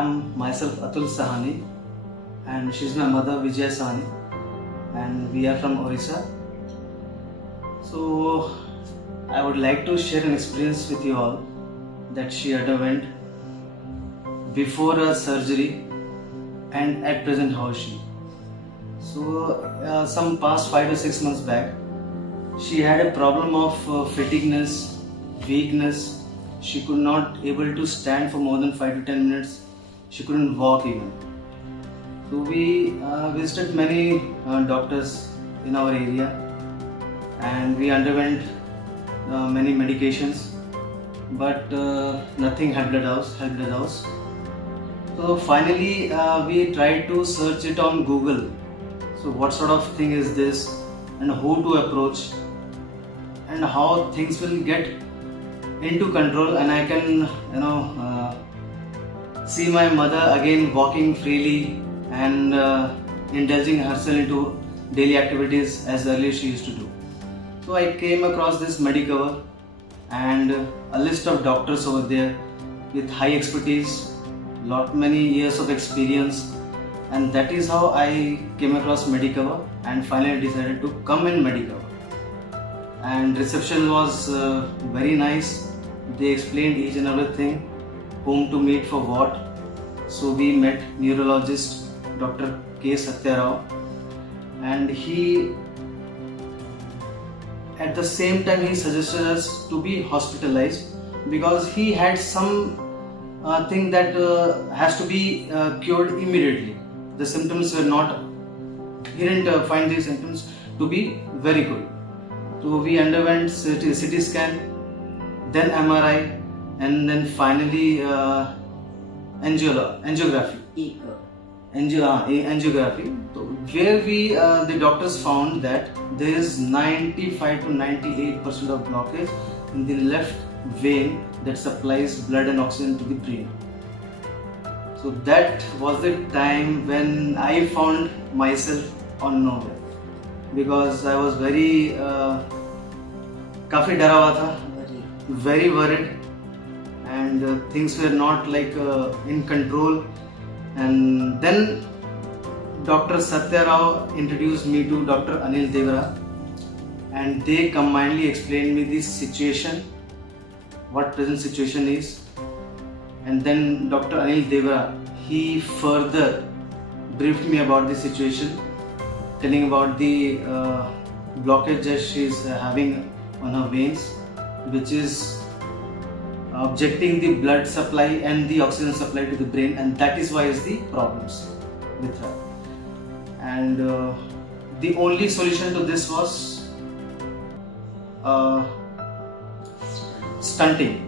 I'm myself Atul Sahani, and she's my mother Vijaya Sahani, and we are from Orissa. So I would like to share an experience with you all that she underwent before her surgery and at present how is she. So some past 5 to 6 months back, she had a problem of fatigueness, weakness. She could not able to stand for more than 5 to 10 minutes. She couldn't walk even. So we visited many doctors in our area, and we underwent many medications, but nothing helped us. So finally we tried to search it on Google. So what sort of thing is this, and who to approach, and how things will get into control, and I can see my mother again walking freely and indulging herself into daily activities as earlier she used to do. So I came across this Medicover and a list of doctors over there with high expertise, many years of experience, and that is how I came across Medicover and finally decided to come in Medicover. And reception was very nice. They explained each and everything, whom to meet for what. So we met Neurologist Dr. Satya Rao, and he at the same time he suggested us to be hospitalized because he had some thing that has to be cured immediately. The symptoms were not, he didn't find these symptoms to be very good. So we underwent CT scan, then MRI, and then finally angiography. Angiography. So where the doctors found that there is 95 to 98% of blockage in the left vein that supplies blood and oxygen to the brain. So that was the time when I found myself on nowhere, because I was very काफी डरा हुआ था, very worried, and things were not like in control. And then Dr. Satya Rao introduced me to Dr. Anil Devara, and they combinedly explained me this situation, what present situation is. And then Dr. Anil Devara, he further briefed me about the situation, telling about the blockage that she is having on her veins, which is objecting the blood supply and the oxygen supply to the brain, and that is why is the problems with her. And the only solution to this was stunting.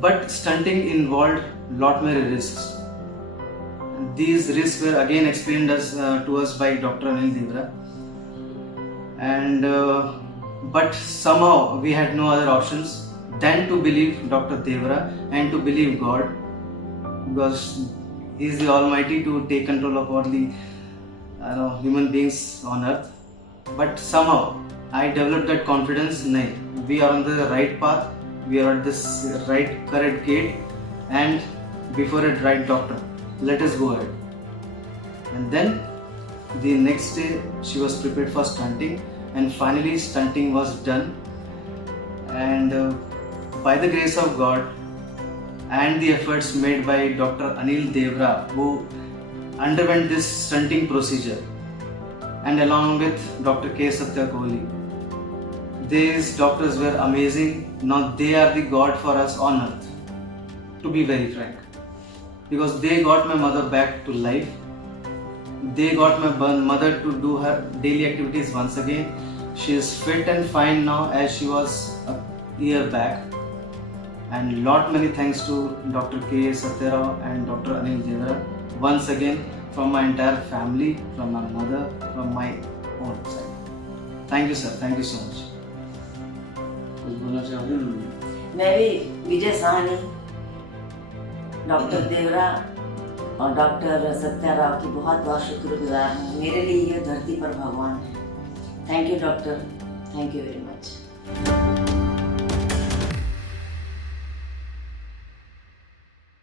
But stunting involved lot many risks. And these risks were again explained to us by Dr. Anil Devara. And but somehow we had no other options than to believe Dr. Devara and to believe God, because He is the Almighty to take control of all the human beings on earth. But somehow I developed that confidence. Nay, we are on the right path. We are at this right correct gate, and before a right doctor. Let us go ahead. And then the next day she was prepared for stunting, and finally stunting was done. And by the grace of God and the efforts made by Dr. Anil Devara, who underwent this stunting procedure, and along with Dr. Satya Kohli, these doctors were amazing. Now they are the God for us on earth, to be very frank, because they got my mother back to life. They got my mother to do her daily activities once again. She is fit and fine now as she was a year back. And lot many thanks to Dr. Satya Rao and Dr. Anil Devara once again, from my entire family, from my mother, from my own side. Thank you sir, thank you so much. कुछ बोलना चाहोगे? मैं भी विजय Sahni, doctor देवरा और doctor Satya Rao की बहुत बहुत शुक्रगुजार हूँ। मेरे लिए यह धरती पर भगवान है। Thank you doctor, thank you very much.